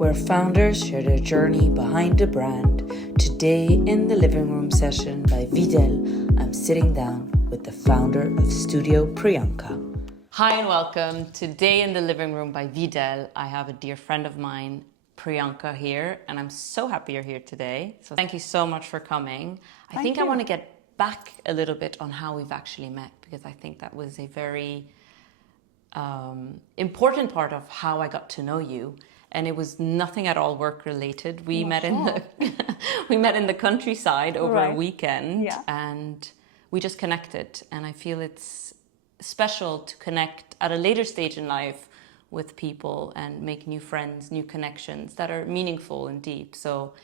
where founders share their journey behind the brand. Today in the living room session by Videl, I'm sitting down with the founder of Studio Priyanka. Hi and welcome. Today in the living room by Videl, I have a dear friend of mine, Priyanka, here, and I'm so happy you're here today. So thank you so much for coming. I think I want to get back a little bit on how we've actually met, because I think that was a very important part of how I got to know you, and it was nothing at all work related. We met in the we met in the countryside over a weekend, and we just connected. And I feel it's special to connect at a later stage in life with people and make new friends, new connections that are meaningful and deep. So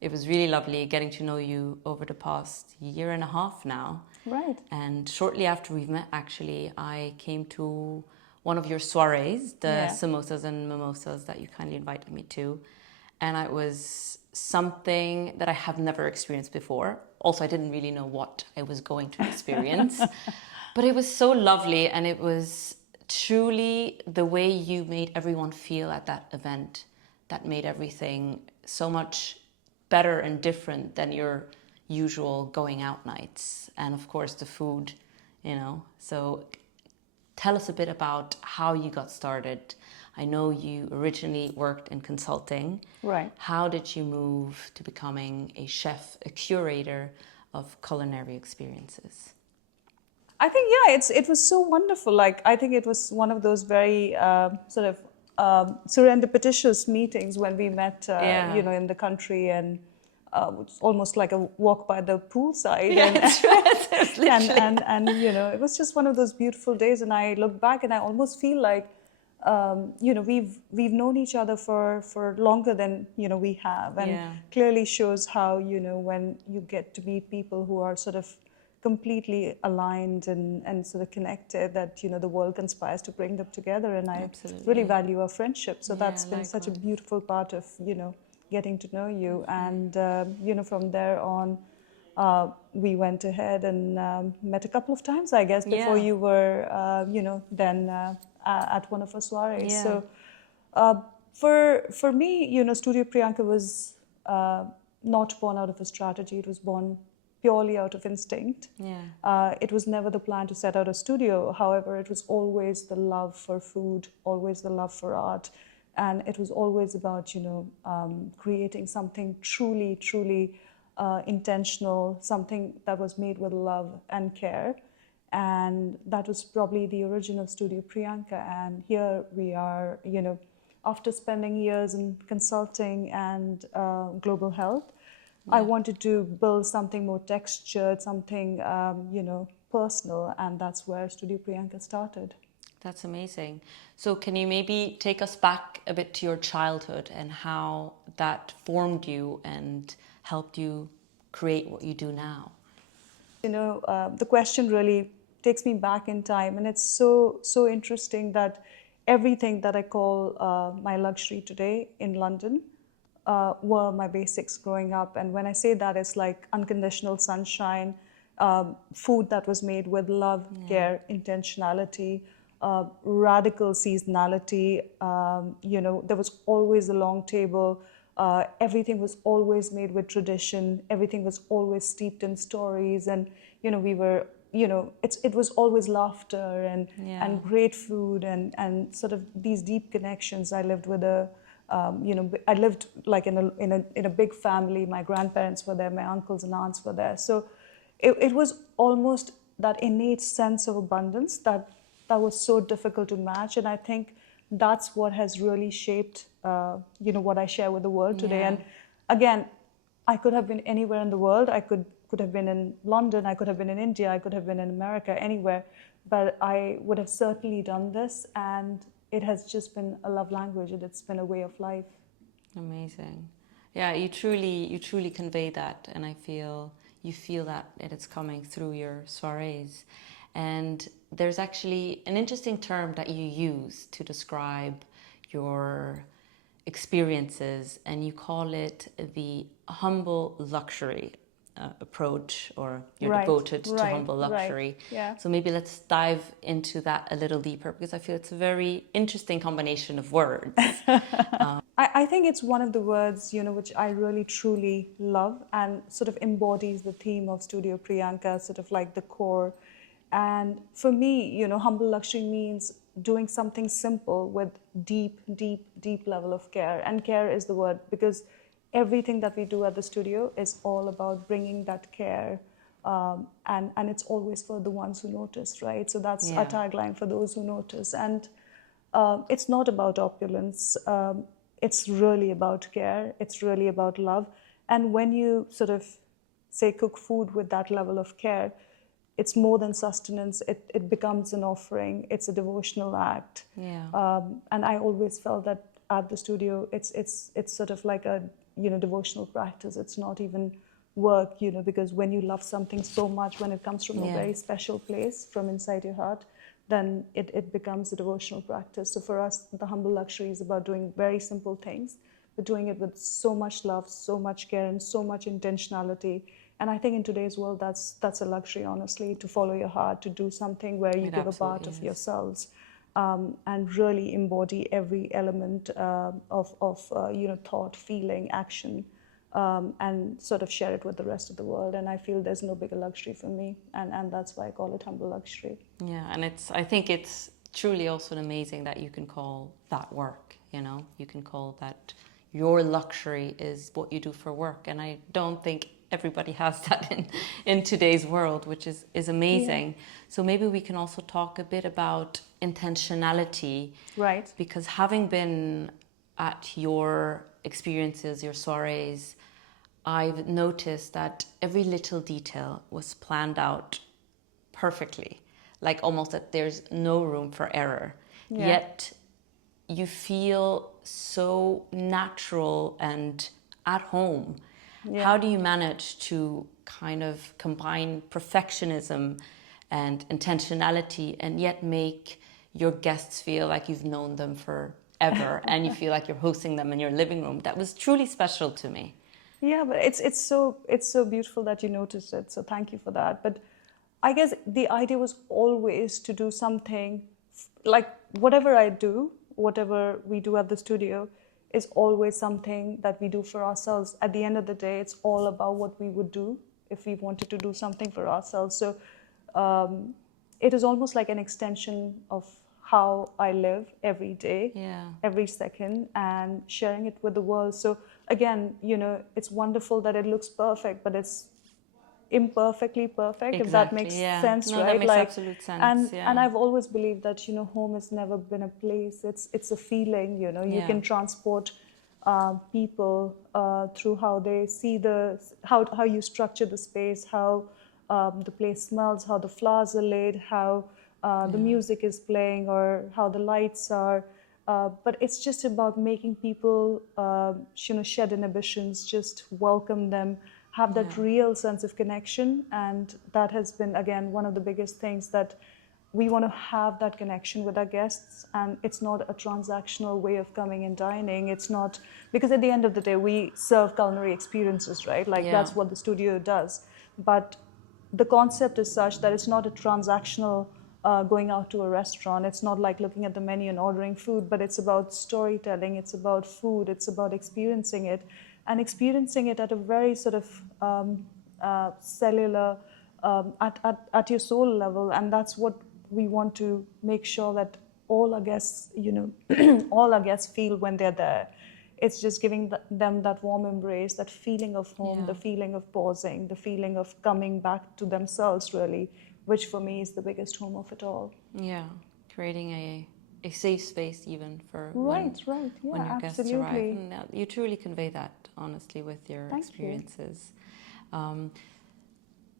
it was really lovely getting to know you over the past year and a half now. Right. And shortly after we've met, actually, I came to one of your soirees, the samosas and mimosas that you kindly invited me to. And it was something that I have never experienced before. Also, I didn't really know what I was going to experience. But it was so lovely, and it was truly the way you made everyone feel at that event that made everything so much better and different than your usual going out nights. And of course the food, you know. So tell us a bit about how you got started. I know you originally worked in consulting. Right. How did you move to becoming a chef, a curator of culinary experiences? I think, it was so wonderful. Like, I think it was one of those very serendipitous meetings when we met, in the country, and it's almost like a walk by the poolside. Yeah, it's right. and it was just one of those beautiful days. And I look back and I almost feel like, we've known each other for longer than, we have. And clearly shows how, when you get to meet people who are sort of completely aligned and sort of connected, that the world conspires to bring them together. And I really value our friendship. So that's been such a beautiful part of getting to know you. And from there on, we went ahead and met a couple of times, I guess, before you were then at one of our soirees. So for me, Studio Priyanka was not born out of a strategy. It was born purely out of instinct. It was never the plan to set out a studio. However, it was always the love for food, always the love for art. And it was always about, creating something truly intentional, something that was made with love and care. And that was probably the origin of Studio Priyanka. And here we are, after spending years in consulting and global health, I wanted to build something more textured, something, personal, and that's where Studio Priyanka started. That's amazing. So can you maybe take us back a bit to your childhood and how that formed you and helped you create what you do now? The question really takes me back in time, and it's so interesting that everything that I call my luxury today in London were my basics growing up. And when I say that, it's like unconditional sunshine, food that was made with love, care, intentionality, radical seasonality. There was always a long table. Everything was always made with tradition. Everything was always steeped in stories. And, we were, it was always laughter and great food and sort of these deep connections. I lived with I lived like in a big family. My grandparents were there, my uncles and aunts were there. So it was almost that innate sense of abundance that was so difficult to match. And I think that's what has really shaped, what I share with the world today. And again, I could have been anywhere in the world. I could have been in London, I could have been in India, I could have been in America, anywhere. But I would have certainly done this. And it has just been a love language, and it's been a way of life. Amazing. Yeah, you truly convey that, and I feel you feel that it's coming through your soirees. And there's actually an interesting term that you use to describe your experiences, and you call it the humble luxury approach, or you're devoted to humble luxury. So maybe let's dive into that a little deeper, because I feel it's a very interesting combination of words. I think it's one of the words, which I really truly love and sort of embodies the theme of Studio Priyanka, sort of like the core. And for me, humble luxury means doing something simple with deep, deep, deep level of care. And care is the word, because everything that we do at the studio is all about bringing that care. And it's always for the ones who notice, right? So that's our Yeah. tagline, for those who notice. And it's not about opulence. It's really about care. It's really about love. And when you sort of say cook food with that level of care, it's more than sustenance. It becomes an offering. It's a devotional act. Yeah. And I always felt that at the studio, it's sort of like a devotional practice. It's not even work, because when you love something so much, when it comes from a Yeah. very special place from inside your heart, then it becomes a devotional practice. So for us, the humble luxury is about doing very simple things, but doing it with so much love, so much care, and so much intentionality. And I think in today's world, that's a luxury, honestly, to follow your heart, to do something where you It give a part absolutely of is. yourselves, and really embody every element of thought, feeling, action, and sort of share it with the rest of the world. And I feel there's no bigger luxury for me, and that's why I call it humble luxury. Yeah, and I think it's truly also amazing that you can call that work, you can call that your luxury is what you do for work. And I don't think everybody has that in today's world, which is amazing. Yeah. So maybe we can also talk a bit about intentionality. Right. Because having been at your experiences, your soirees, I've noticed that every little detail was planned out perfectly, like almost that there's no room for error. Yeah. Yet you feel so natural and at home. Yeah. How do you manage to kind of combine perfectionism and intentionality and yet make your guests feel like you've known them forever and you feel like you're hosting them in your living room? That was truly special to me. Yeah, but it's so beautiful that you noticed it. So thank you for that. But I guess the idea was always to do something like whatever I do, whatever we do at the studio is always something that we do for ourselves. At the end of the day, it's all about what we would do if we wanted to do something for ourselves. So it is almost like an extension of how I live every day, Yeah. every second, and sharing it with the world. So again, it's wonderful that it looks perfect, but it's imperfectly perfect, if that Exactly. makes Yeah. sense, No, that right? makes Like, absolute sense. and Yeah. I've always believed that home has never been a place. It's a feeling. You Yeah. can transport people through how they see how you structure the space, how the place smells, how the flowers are laid, how the music is playing, or how the lights are. But it's just about making people, shed inhibitions, just welcome them, have that Yeah. real sense of connection. And that has been, again, one of the biggest things, that we want to have that connection with our guests. And it's not a transactional way of coming and dining. It's not, because at the end of the day, we serve culinary experiences, right? Like, Yeah. that's what the studio does. But the concept is such that it's not a transactional going out to a restaurant. It's not like looking at the menu and ordering food, but it's about storytelling. It's about food. It's about experiencing it, and experiencing it at a very sort of cellular, at your soul level. And that's what we want to make sure that all our guests, all our guests feel when they're there. It's just giving them that warm embrace, that feeling of home, Yeah. the feeling of pausing, the feeling of coming back to themselves, really, which for me is the biggest home of it all. Yeah. Creating a safe space even for Right, right. when Yeah, your guests arrive. absolutely. And you truly convey that, honestly, with your Thank you. experiences.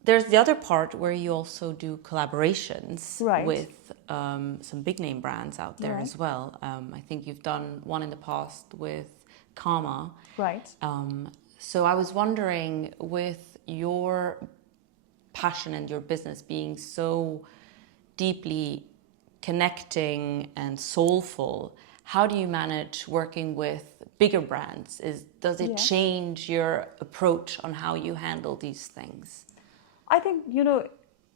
There's the other part where you also do collaborations Right. with some big name brands out there Right. as well. I think you've done one in the past with Kama. Right. So I was wondering, with your passion and your business being so deeply connecting and soulful, how do you manage working with bigger brands? Does it Yeah. change your approach on how you handle these things? I think,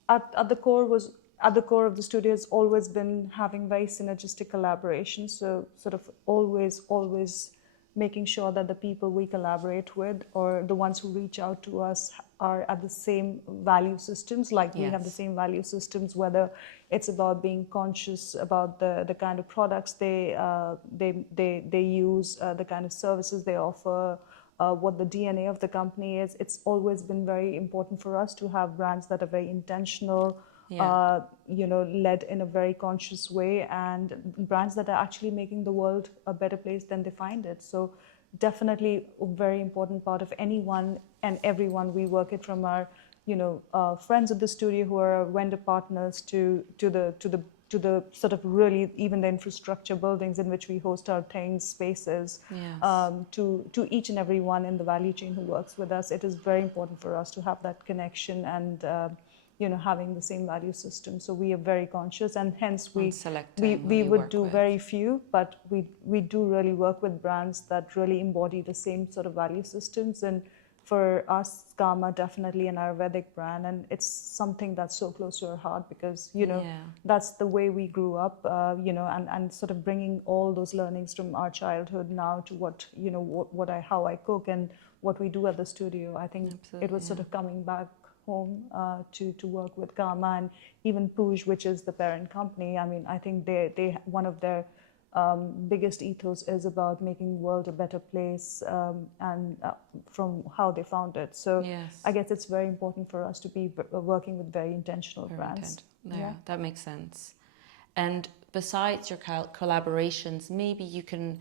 at the core of the studio has always been having very synergistic collaboration. So sort of always making sure that the people we collaborate with or the ones who reach out to us are at the same value systems, like we have the Yes. same value systems, whether it's about being conscious about the kind of products they use, the kind of services they offer, what the DNA of the company is. It's always been very important for us to have brands that are very intentional, Yeah. led in a very conscious way, and brands that are actually making the world a better place than they find it. So definitely a very important part of anyone and everyone we work with, from our friends at the studio who are our vendor partners to the sort of really even the infrastructure buildings in which we host our things, spaces, Yes. to each and every one in the value chain who works with us. It is very important for us to have that connection and having the same value system. So we are very conscious, and hence On selecting who we you would work do with. very few, but we do really work with brands that really embody the same sort of value systems. And for us, Karma definitely an Ayurvedic brand, and it's something that's so close to our heart because that's the way we grew up, and sort of bringing all those learnings from our childhood now to how I cook and what we do at the studio. I think it was sort of coming back home to work with Karma, and even Pooj, which is the parent company. I mean, I think they one of their biggest ethos is about making the world a better place, and from how they found it. So I guess it's very important for us to be working with very intentional brands. Yeah, that makes sense. And besides your collaborations, maybe you can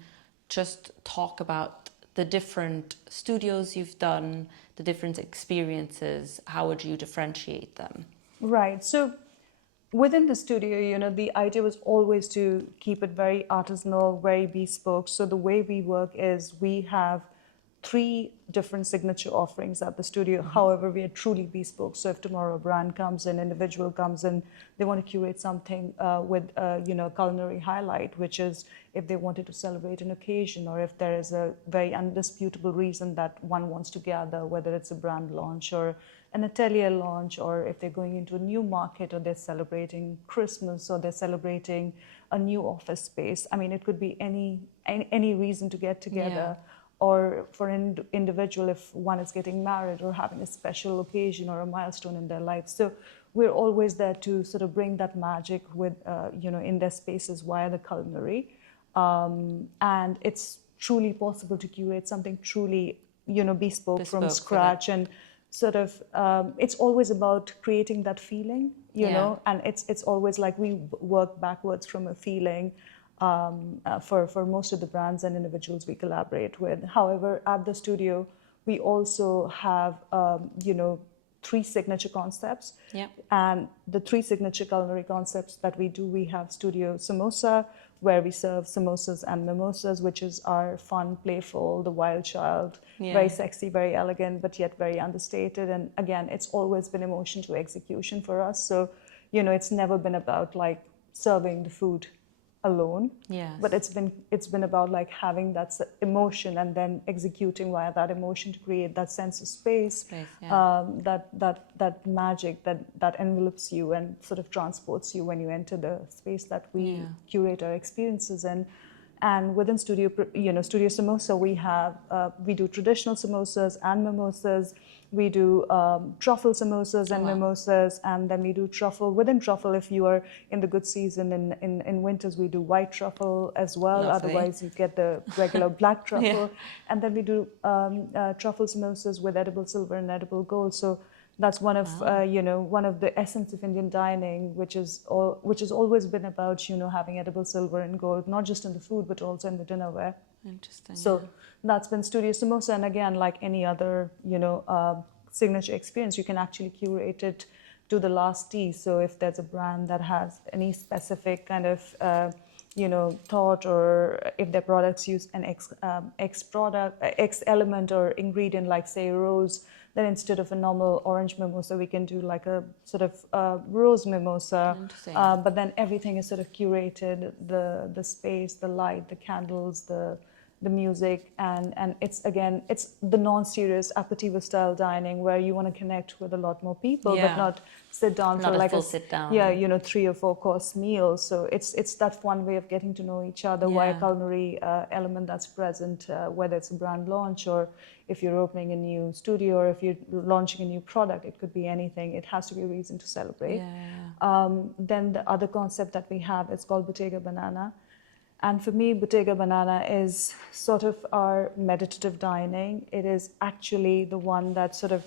just talk about the different studios you've done, the different experiences. How would you differentiate them? Right. So within the studio, the idea was always to keep it very artisanal, very bespoke. So the way we work is we have 3 different signature offerings at the studio. However, we are truly bespoke. So if tomorrow a brand comes in, individual comes in, they want to curate something with culinary highlight, which is if they wanted to celebrate an occasion, or if there is a very undisputable reason that one wants to gather, whether it's a brand launch or an atelier launch, or if they're going into a new market, or they're celebrating Christmas, or they're celebrating a new office space. I mean, it could be any reason to get together. Or for an individual, if one is getting married or having a special occasion or a milestone in their life. So we're always there to sort of bring that magic with, in their spaces via the culinary. And it's truly possible to curate something truly, bespoke from scratch. And sort of, it's always about creating that feeling, and it's always like we work backwards from a feeling. For most of the brands and individuals we collaborate with. However, at the studio, we also have, 3 signature concepts. And the 3 signature culinary concepts that we do, we have Studio Samosa, where we serve samosas and mimosas, which is our fun, playful, the wild child, very sexy, very elegant, but yet very understated. And again, it's always been emotion to execution for us. So, it's never been about like serving the food alone, but it's been about like having that emotion and then executing via that emotion to create that sense of space, that magic that envelops you and sort of transports you when you enter the space that we curate our experiences in. And within Studio Samosa, we do traditional samosas and mimosas. We do truffle samosas and mimosas, and then we do truffle. Within truffle, if you are in the good season, in winters, we do white truffle as well. Lovely. Otherwise, you get the regular black truffle. And then we do truffle samosas with edible silver and edible gold. So that's one of one of the essence of Indian dining, which has always been about having edible silver and gold, not just in the food but also in the dinnerware. Interesting. So that's been Studio Samosa, and again, like any other signature experience, you can actually curate it to the last T. So if there's a brand that has any specific kind of thought, or if their products use an X element or ingredient, like say rose, then instead of a normal orange mimosa, we can do like a sort of rose mimosa. But then everything is sort of curated, the space, the light, the candles, the the music, and it's again, it's the non-serious aperitivo style dining where you want to connect with a lot more people, but not sit down not for a like full sit down. Yeah, 3 or 4 course meal. So it's that fun way of getting to know each other via culinary element that's present, whether it's a brand launch or if you're opening a new studio or if you're launching a new product. It could be anything. It has to be a reason to celebrate. Then the other concept that we have is called Bottega Banana. And for me, Bottega Banana is sort of our meditative dining. It is actually the one that sort of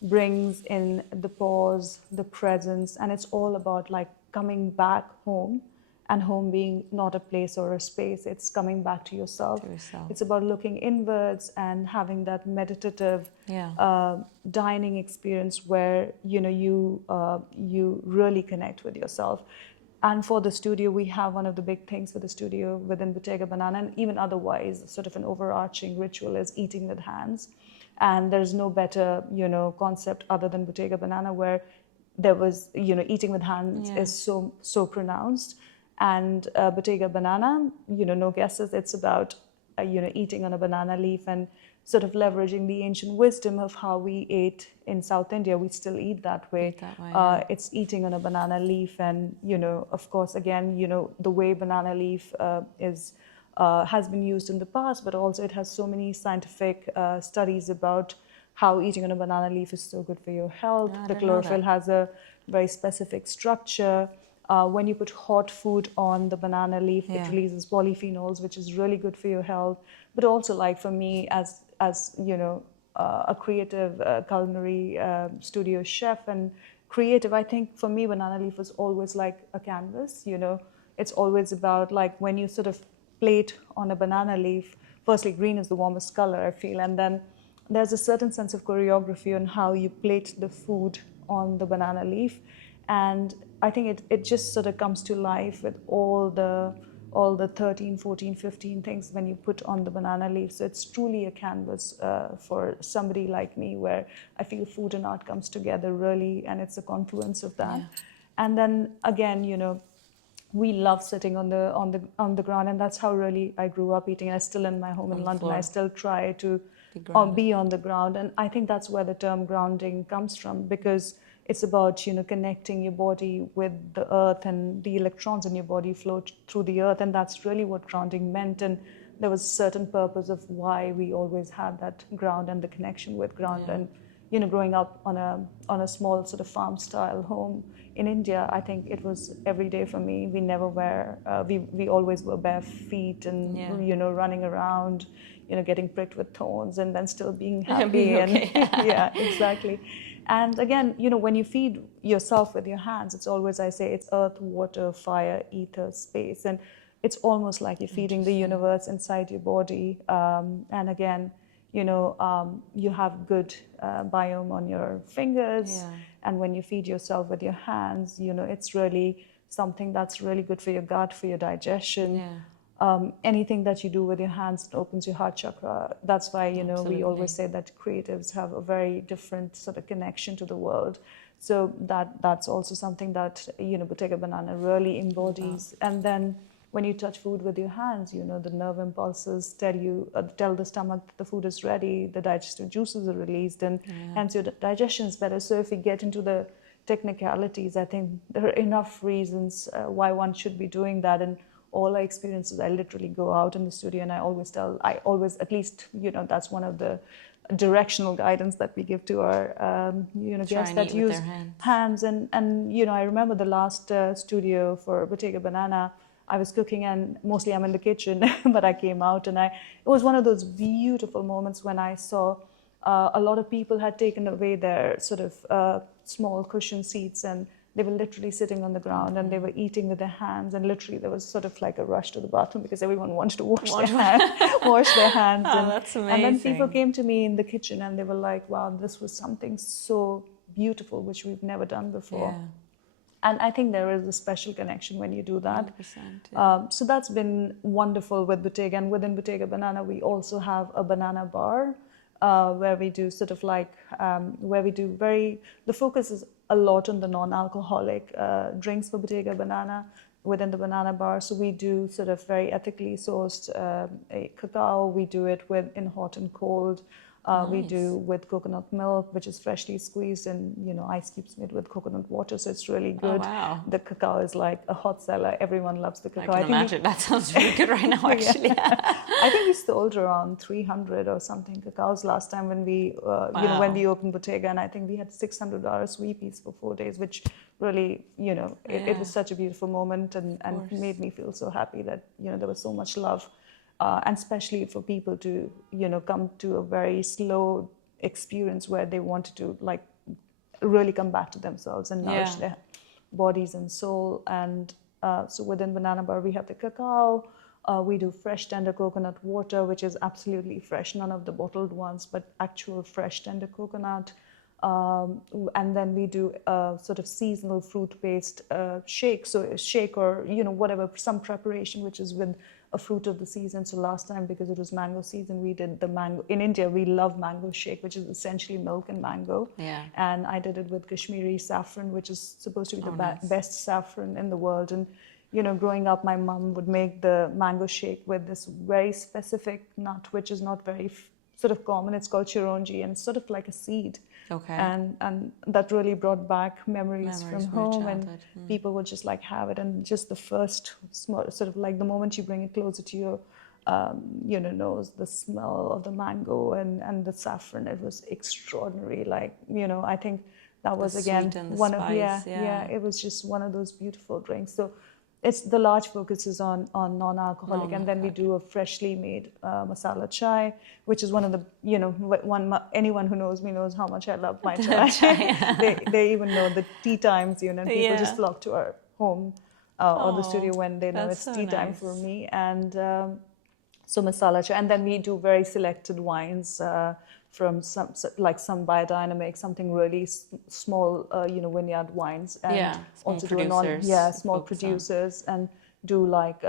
brings in the pause, the presence, and it's all about like coming back home, and home being not a place or a space. It's coming back to yourself. It's about looking inwards and having that meditative dining experience where you really connect with yourself. And for the studio, we have one of the big things for the studio within Bottega Banana, and even otherwise, sort of an overarching ritual is eating with hands. And there's no better, concept other than Bottega Banana, where there was, eating with hands is so pronounced. And Bottega Banana, no guesses, it's about, eating on a banana leaf and sort of leveraging the ancient wisdom of how we ate in South India. We still eat that way. It's eating on a banana leaf, and of course, again, the way banana leaf has been used in the past, but also it has so many scientific studies about how eating on a banana leaf is so good for your health. The chlorophyll has a very specific structure. When you put hot food on the banana leaf, it releases polyphenols, which is really good for your health. But also, like for me, as a creative culinary studio chef and creative, I think for me, banana leaf was always like a canvas. It's always about like when you sort of plate on a banana leaf. Firstly, green is the warmest color, I feel, and then there's a certain sense of choreography on how you plate the food on the banana leaf. And I think it just sort of comes to life with all the 13, 14, 15 things when you put on the banana leaf. So it's truly a canvas for somebody like me, where I feel food and art comes together really, and it's a confluence of that. And then again, we love sitting on the ground, and that's how really I grew up eating. And I still in my home in London, I still try to be on the ground. And I think that's where the term grounding comes from, because it's about connecting your body with the earth, and the electrons in your body flow through the earth, and that's really what grounding meant. And there was a certain purpose of why we always had that ground and the connection with ground. And growing up on a small sort of farm style home in India, I think it was every day for me. We never wear we always were bare feet and running around, getting pricked with thorns, and then still being happy. And exactly. And again, when you feed yourself with your hands, it's always, I say, it's earth, water, fire, ether, space. And it's almost like you're feeding the universe inside your body. And again, you have good biome on your fingers. And when you feed yourself with your hands, it's really something that's really good for your gut, for your digestion. Anything that you do with your hands opens your heart chakra. That's why, we always say that creatives have a very different sort of connection to the world. So that's also something that, Bottega Banana really embodies. And then when you touch food with your hands, the nerve impulses tell the stomach that the food is ready, the digestive juices are released, and hence your digestion is better. So if we get into the technicalities, I think there are enough reasons why one should be doing that. And all our experiences, I literally go out in the studio and I always, at least, that's one of the directional guidance that we give to our, guests that use hands. And I remember the last studio for Bottega Banana, I was cooking, and mostly I'm in the kitchen, but I came out, and it was one of those beautiful moments when I saw a lot of people had taken away their sort of small cushion seats, and they were literally sitting on the ground, and they were eating with their hands, and literally there was sort of like a rush to the bathroom because everyone wanted to wash their hands. Oh, that's amazing. And then people came to me in the kitchen, and they were like, wow, this was something so beautiful, which we've never done before. And I think there is a special connection when you do that. 100%, so that's been wonderful with Bottega. And within Bottega Banana, we also have a banana bar where we do sort of like, the focus is a lot on the non-alcoholic drinks for Bottega Banana. within the banana bar. So we do sort of very ethically sourced a cacao. We do it in hot and cold. We do with coconut milk, which is freshly squeezed, and ice cubes made with coconut water. So it's really good. Oh, wow. The cacao is like a hot seller. Everyone loves the cacao. I can imagine. That sounds really good right now, actually. I think we sold around 300 or something cacaos last time when we, when we opened Bottega, and I think we had 600 RSVPs for 4 days, which really, it was such a beautiful moment and made me feel so happy that, there was so much love. And especially for people to, come to a very slow experience where they wanted to like really come back to themselves and nourish their bodies and soul. And so within Banana Bar, we have the cacao. We do fresh tender coconut water, which is absolutely fresh, none of the bottled ones, but actual fresh tender coconut. And then we do a sort of seasonal fruit-based shake. So a shake or, whatever, some preparation, which is with a fruit of the season. So last time, because it was mango season, we did the mango. In India, we love mango shake, which is essentially milk and mango. Yeah. And I did it with Kashmiri saffron, which is supposed to be the best saffron in the world. And, growing up, my mom would make the mango shake with this very specific nut, which is not very sort of common. It's called chironji, and it's sort of like a seed. Okay. And that really bbrought back memories from home, and people would just like have it, and just the first small, sort of like the moment you bring it closer to your nose, the smell of the mango and the saffron, it was extraordinary. Like, I think that was again one of it was just one of those beautiful drinks. So it's the large focus is on non-alcoholic, and then we do a freshly made masala chai, which is one of the anyone who knows me knows how much I love my chai. they even know the tea times, and people just flock to our home or the studio when they know it's tea time for me. And so masala chai, and then we do very selected wines from some biodynamic, something really small, vineyard wines, and also do small producers, and do like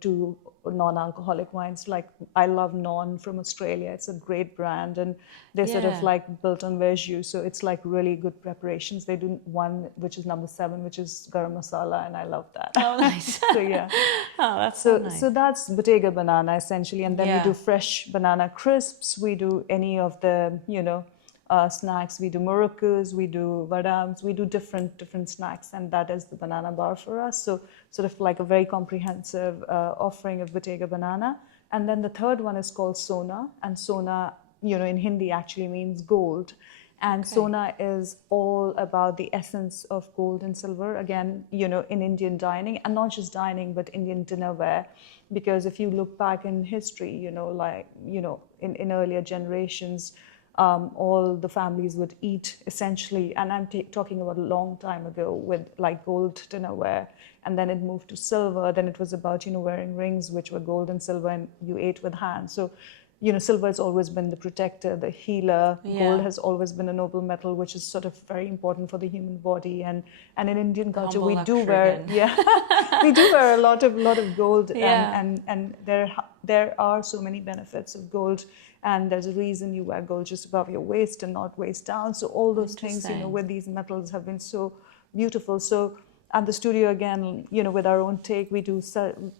do non-alcoholic wines. Like I love Non from Australia. It's a great brand, and they're sort of like built on verjus, so it's like really good preparations. They do one which is number 7, which is garam masala, and I love that. Oh, nice. So yeah. Oh, that's so nice. So that's Bottega banana essentially, and then we do fresh banana crisps. We do any of the snacks. We do murukkus, we do vadams, we do different snacks, and that is the banana bar for us. So sort of like a very comprehensive offering of Bottega banana. And then the third one is called Sona, and Sona, in Hindi actually means gold. And Sona is all about the essence of gold and silver, again, in Indian dining, and not just dining, but Indian dinnerware. Because if you look back in history, in earlier generations, all the families would eat essentially, and I'm talking about a long time ago, with like gold dinnerware, and then it moved to silver. Then it was about wearing rings which were gold and silver, and you ate with hands. So silver has always been the protector, the healer. Gold has always been a noble metal, which is sort of very important for the human body. And in Indian culture, we do wear we do wear a lot of gold, and there are so many benefits of gold. And there's a reason you wear gold just above your waist and not waist down. So all those things, with these metals have been so beautiful. So at the studio, again, with our own take, we do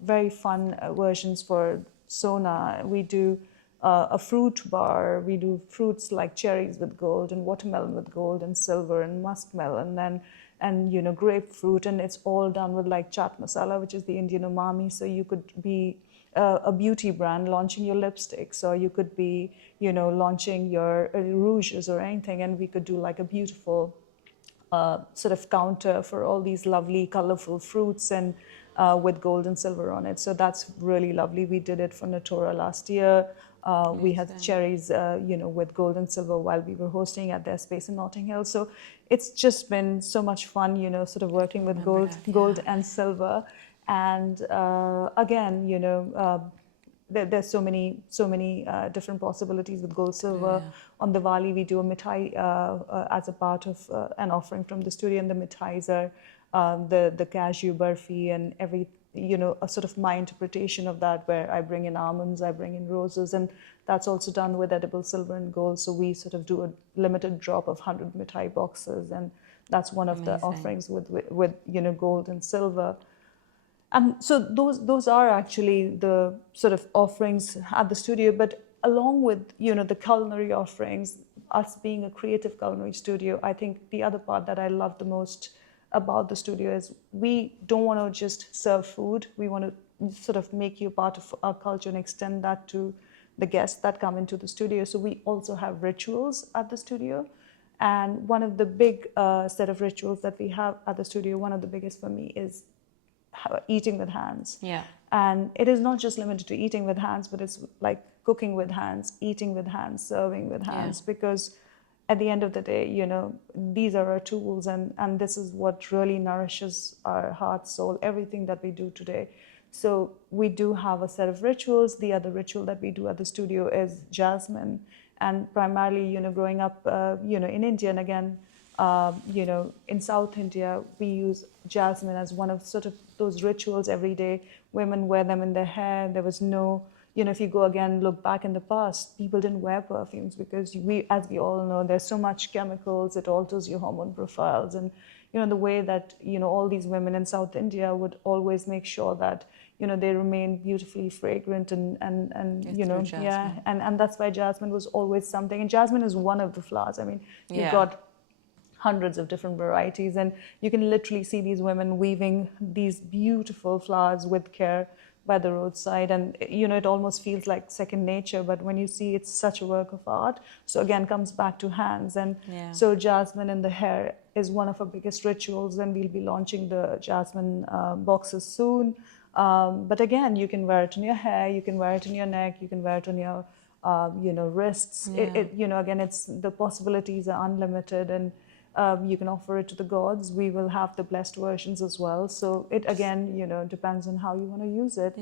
very fun versions for Sona. We do a fruit bar. We do fruits like cherries with gold, and watermelon with gold, and silver, and muskmelon, and grapefruit. And it's all done with like chaat masala, which is the Indian umami. So you could be a beauty brand launching your lipsticks, or you could be, launching your rouges or anything, and we could do like a beautiful sort of counter for all these lovely, colorful fruits, and with gold and silver on it. So that's really lovely. We did it for Natura last year. We had cherries, with gold and silver while we were hosting at their space in Notting Hill. So it's just been so much fun, sort of working with gold and silver. And again, there's so many different possibilities with gold, silver. On Diwali, we do a mithai as a part of an offering from the studio, and the mithais are the cashew barfi and every, a sort of my interpretation of that, where I bring in almonds, I bring in roses, and that's also done with edible silver and gold. So we sort of do a limited drop of 100 mithai boxes, and that's one of the offerings with gold and silver. And so those are actually the sort of offerings at the studio. But along with the culinary offerings, us being a creative culinary studio, I think the other part that I love the most about the studio is we don't want to just serve food. We want to sort of make you a part of our culture and extend that to the guests that come into the studio. So we also have rituals at the studio. And one of the big set of rituals that we have at the studio, one of the biggest for me, is eating with hands. Yeah. And it is not just limited to eating with hands, but it's like cooking with hands, eating with hands, serving with hands, because at the end of the day, these are our tools, and this is what really nourishes our heart, soul, everything that we do today. So we do have a set of rituals. The other ritual that we do at the studio is jasmine. And primarily, growing up, in India, and again, in South India, we use jasmine as one of sort of those rituals every day. Women wear them in their hair. There was no, if you go again, look back in the past, people didn't wear perfumes because as we all know, there's so much chemicals, it alters your hormone profiles. And, the way that, all these women in South India would always make sure that, they remain beautifully fragrant and and that's why jasmine was always something. And jasmine is one of the flowers. I mean, you've got hundreds of different varieties, and you can literally see these women weaving these beautiful flowers with care by the roadside, and it almost feels like second nature. But when you see, it's such a work of art. So again, comes back to hands. And so jasmine in the hair is one of our biggest rituals, and we'll be launching the jasmine boxes soon. But again, you can wear it in your hair, you can wear it in your neck, you can wear it on your wrists. Again, it's the possibilities are unlimited, and you can offer it to the gods. We will have the blessed versions as well. So it again, depends on how you want to use it.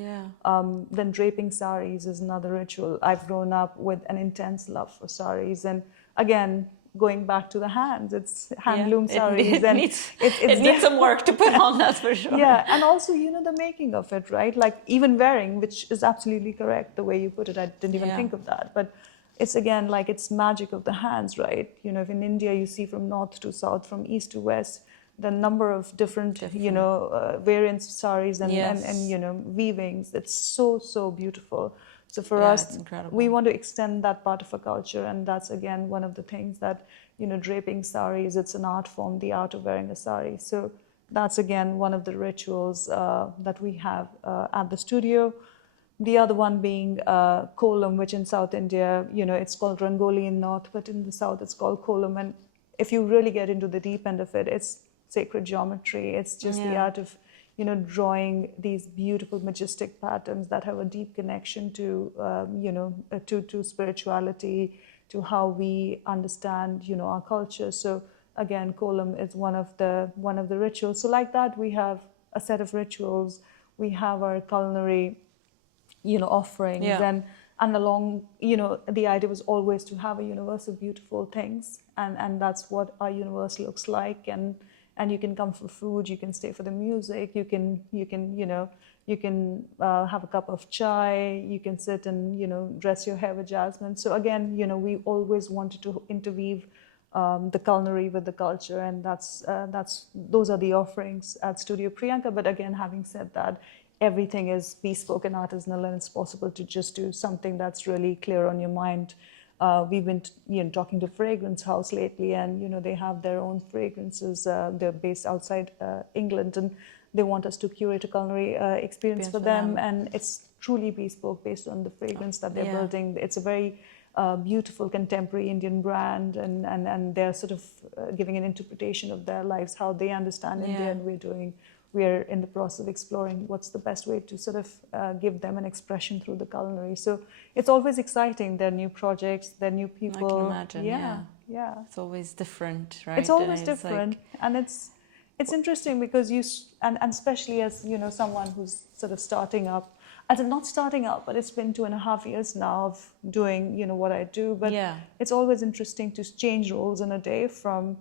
Then draping saris is another ritual. I've grown up with an intense love for saris, and again, going back to the hands, it's handloom saris. It needs some work to put on, that's for sure. Yeah, and also, the making of it, right? Like even wearing, which is absolutely correct, the way you put it. I didn't even think of that. But it's again, like it's magic of the hands, right? If in India you see from north to south, from east to west, the number of different variants of saris and weavings, it's so beautiful. So for us, we want to extend that part of our culture, and that's again one of the things that draping saris. It's an art form, the art of wearing a sari. So that's again one of the rituals that we have at the studio. The other one being kolam, which in South India, it's called rangoli in north, but in the south it's called kolam. And if you really get into the deep end of it, it's sacred geometry. It's just the art of drawing these beautiful, majestic patterns that have a deep connection to, to spirituality, to how we understand, our culture. So again, kolam is one of the rituals. So like that, we have a set of rituals. We have our culinary, offerings, and along, the idea was always to have a universe of beautiful things, and that's what our universe looks like. And you can come for food, you can stay for the music, you can have a cup of chai, you can sit and dress your hair with jasmine. So again, we always wanted to interweave the culinary with the culture, and those are the offerings at Studio Priyanka. But again, having said that, everything is bespoke and artisanal, and it's possible to just do something that's really clear on your mind. We've been talking to Fragrance House lately, and they have their own fragrances. They're based outside England, and they want us to curate a culinary experience for them. And it's truly bespoke based on the fragrance that they're building. It's a very beautiful contemporary Indian brand, and they're sort of giving an interpretation of their lives, how they understand India, and we're in the process of exploring what's the best way to sort of give them an expression through the culinary. So it's always exciting. There are new projects, there are new people. I can imagine, yeah. It's always different, right? It's always different. And it's interesting because and especially as, someone who's sort of starting up, not starting up, but it's been 2.5 years now of doing, what I do. But it's always interesting to change roles in a day from,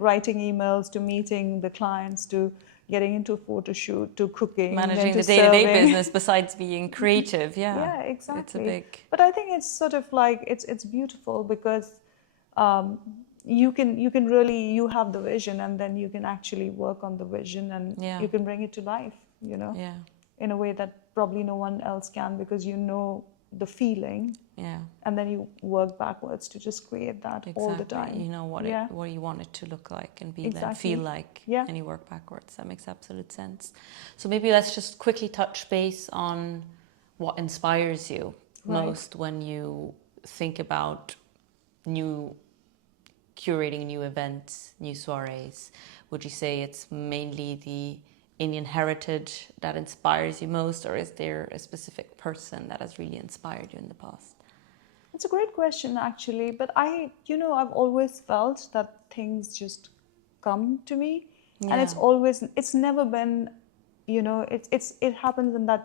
writing emails to meeting the clients to getting into a photo shoot to cooking, managing the day-to-day business besides being creative. Yeah, exactly. It's a big. But I think it's sort of like it's beautiful because you can really, you have the vision, and then you can actually work on the vision, and Yeah. you can bring it to life, Yeah. in a way that probably no one else can, because you know the feeling, Yeah. and then you work backwards to just create that all the Exactly. time. You know what Yeah, what you want it to look like and be like, exactly. feel like, Yeah. and you work backwards. That makes absolute sense. So maybe let's just quickly touch base on what inspires you Right. most when you think about new curating new events, new soirees. Would you say it's mainly the Indian heritage that inspires you most, or is there a specific person that has really inspired you in the past? It's a great question, actually, but I've always felt that things just come to me, and Yeah. it's never been, it happens in that,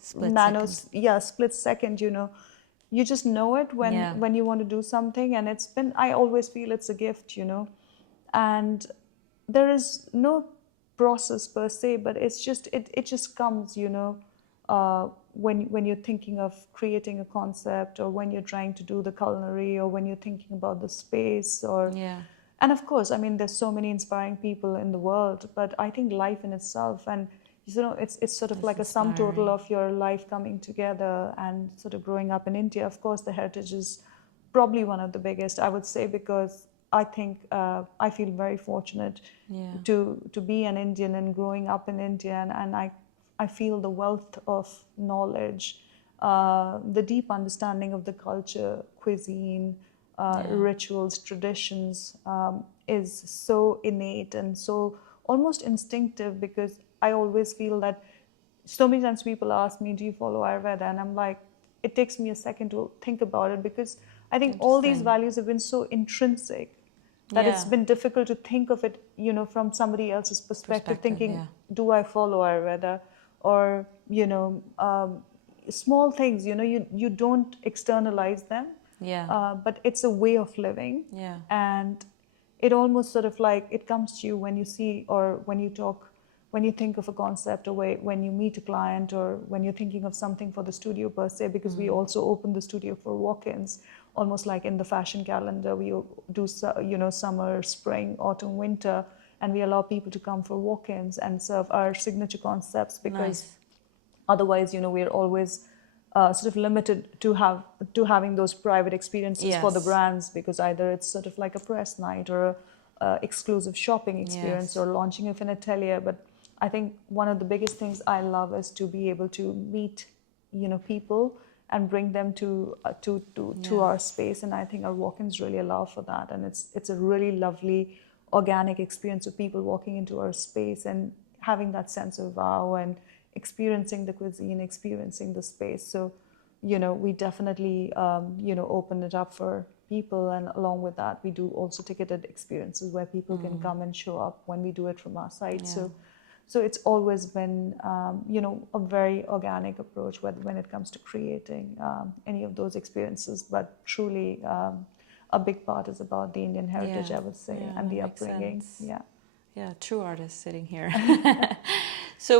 Split second. split second, you just know it when Yeah. when you want to do something, and I always feel it's a gift, and there is no process per se, but it just comes, when you're thinking of creating a concept, or when you're trying to do the culinary, or when you're thinking about the space, or Yeah. and of course, I mean, there's so many inspiring people in the world, but I think life in itself, and it's sort of That's like a sum total inspiring. of your life coming together, and sort of growing up in India. Of course, the heritage is probably one of the biggest, I would say, because I think I feel very fortunate Yeah. to be an Indian and growing up in India, and I feel the wealth of knowledge, the deep understanding of the culture, cuisine, Yeah. rituals, traditions, is so innate and so almost instinctive, because I always feel that so many times people ask me, do you follow Ayurveda? And I'm like, it takes me a second to think about it, because I think all these Interesting. values have been so intrinsic that it's Yeah. been difficult to think of it, from somebody else's perspective, thinking, Yeah. do I follow Ayurveda? Or, small things, you don't externalize them, Yeah. but it's a way of living. Yeah. And it almost sort of like it comes to you when you see, or when you talk, when you think of a concept, or when you meet a client, or when you're thinking of something for the studio per se, because we also open the studio for walk-ins, almost like in the fashion calendar. We do, summer, spring, autumn, winter, and we allow people to come for walk-ins and serve our signature concepts, because Nice. otherwise, we're always sort of limited to having those private experiences for the Yes. brands, because either it's sort of like a press night, or a exclusive shopping experience, Yes. or launching of an atelier. But I think one of the biggest things I love is to be able to meet, people, and bring them to our space. And I think our walk-ins really allow for that, and it's a really lovely organic experience of people walking into our space and having that sense of wow, and experiencing the cuisine, experiencing the space. So, we definitely, open it up for people. And along with that, we do also ticketed experiences where people can come and show up when we do it from our site. Yeah. So it's always been, a very organic approach when it comes to creating any of those experiences. But truly, a big part is about the Indian heritage, Yeah. I would say, Yeah, and that the makes upbringing. sense. Yeah. Yeah, true artist sitting here. So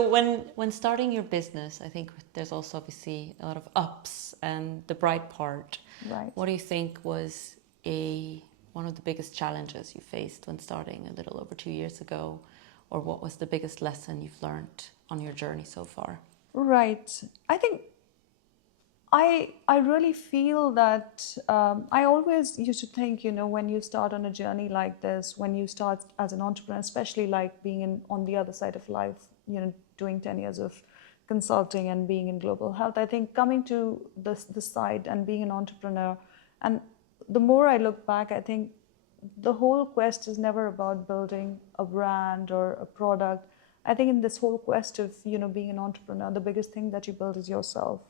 when starting your business, I think there's also obviously a lot of ups and the bright part. Right. What do you think was one of the biggest challenges you faced when starting a little over 2 years ago, or what was the biggest lesson you've learned on your journey so far? Right. I think I really feel that I always used to think, when you start on a journey like this, when you start as an entrepreneur, especially like being on the other side of life, doing 10 years of consulting and being in global health, I think coming to this side and being an entrepreneur, and the more I look back, I think the whole quest is never about building a brand or a product. I think in this whole quest of, being an entrepreneur, the biggest thing that you build is yourself,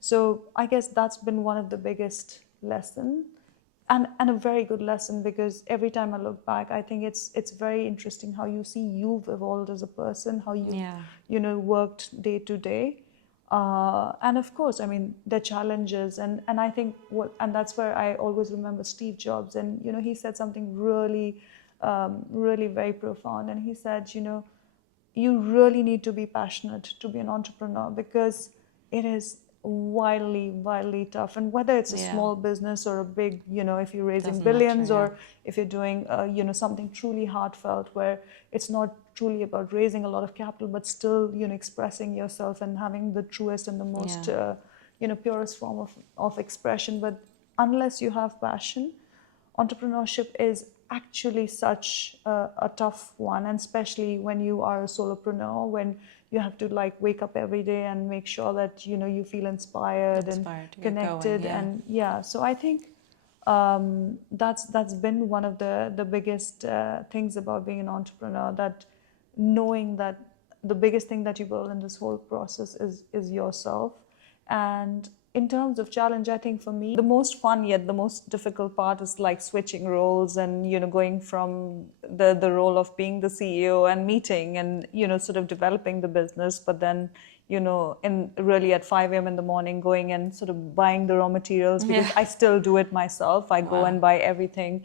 So I guess that's been one of the biggest lesson, and a very good lesson, because every time I look back, I think it's very interesting how you see you've evolved as a person, how you Yeah. worked day to day. And of course, I mean, the challenges, and I think and that's where I always remember Steve Jobs, and he said something really, really very profound, and he said, you really need to be passionate to be an entrepreneur, because it is wildly tough. And whether it's a Yeah. small business or a big, if you're raising Doesn't billions, matter, or if you're doing, something truly heartfelt where it's not truly about raising a lot of capital, but still, expressing yourself and having the truest and the most, purest form of expression. But unless you have passion, entrepreneurship is actually such a tough one, and especially when you are a solopreneur, when you have to like wake up every day and make sure that you feel inspired and to get connected. going, yeah. And yeah, so I think that's been one of the biggest things about being an entrepreneur, that knowing that the biggest thing that you build in this whole process is yourself. And in terms of challenge, I think for me, the most fun yet the most difficult part is like switching roles and, going from the role of being the CEO and meeting and, sort of developing the business, but then, in really at 5 a.m. in the morning going and sort of buying the raw materials, because I still do it myself. I go and buy everything,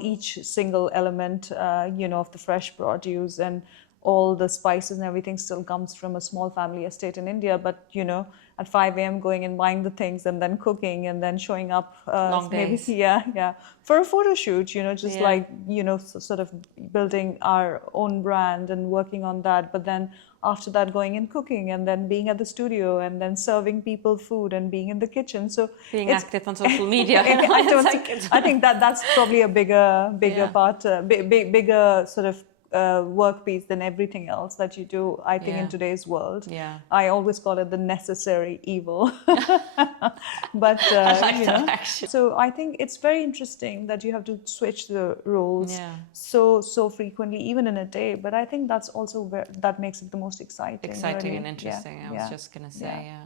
each single element, of the fresh produce, and all the spices and everything still comes from a small family estate in India. But, at 5 a.m. going and buying the things and then cooking and then showing up Long maybe days. yeah for a photo shoot, just like sort of building our own brand and working on that. But then after that going and cooking and then being at the studio and then serving people food and being in the kitchen. So being active on social media. I think that's probably a bigger part, bigger sort of work piece than everything else that you do, I think, in today's world. Yeah. I always call it the necessary evil. But I like that, actually. so I think it's very interesting that you have to switch the roles so frequently, even in a day. But I think that's also that makes it the most exciting really. And interesting. I was just gonna say, Yeah.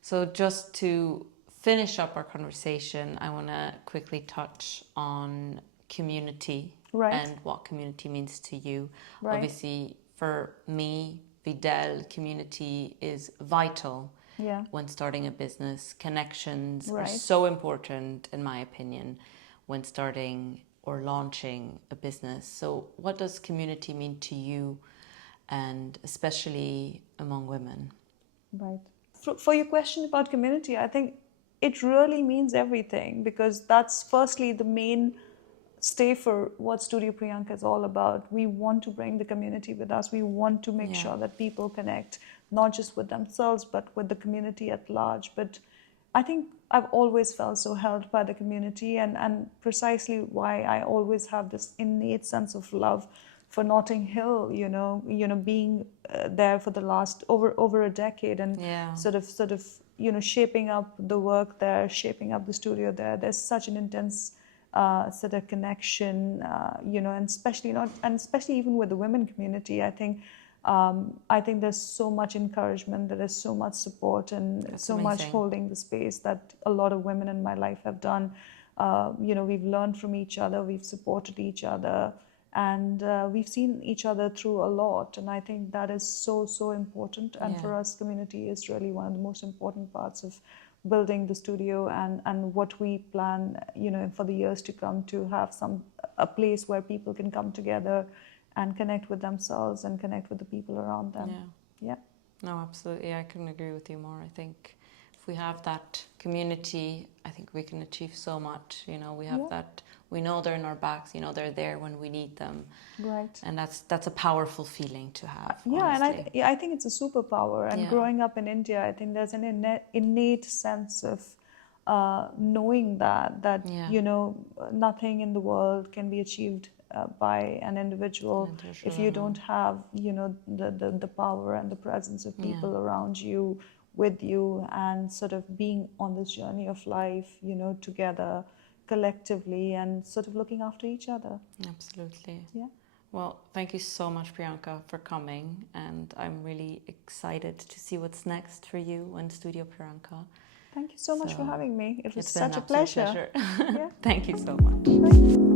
So just to finish up our conversation, I want to quickly touch on community. Right. And what community means to you. Right. Obviously, for me, Vidal, community is vital when starting a business. Connections are so important, in my opinion, when starting or launching a business. So what does community mean to you, and especially among women? Right. For your question about community, I think it really means everything, because that's firstly the main stay for what Studio Priyanka is all about. We want to bring the community with us. We want to make sure that people connect, not just with themselves, but with the community at large. But I think I've always felt so held by the community, and precisely why I always have this innate sense of love for Notting Hill, being there for the last over a decade, and sort of shaping up the work there, shaping up the studio there. There's such an intense sort of connection, and especially even with the women community. I think there's so much encouragement, there is so much support, and That's so amazing. much holding the space that a lot of women in my life have done. We've learned from each other, we've supported each other, and we've seen each other through a lot. And I think that is so important. And for us, community is really one of the most important parts of building the studio, and what we plan, for the years to come, to have a place where people can come together and connect with themselves and connect with the people around them. Yeah. No, absolutely. I couldn't agree with you more. I think if we have that community, I think we can achieve so much. We have that. We know they're in our backs. They're there when we need them. Right. And that's a powerful feeling to have. Yeah, honestly. and I think it's a superpower. And growing up in India, I think there's an innate sense of knowing that nothing in the world can be achieved by an individual if you don't have the power and the presence of people around you, with you, and sort of being on this journey of life, together, collectively, and sort of looking after each other. Absolutely. Yeah. Well, thank you so much, Priyanka, for coming, and I'm really excited to see what's next for you and Studio Priyanka. Thank you so much for having me. It was It's been such a an absolute pleasure. pleasure. Yeah. Thank you so much. Thank you.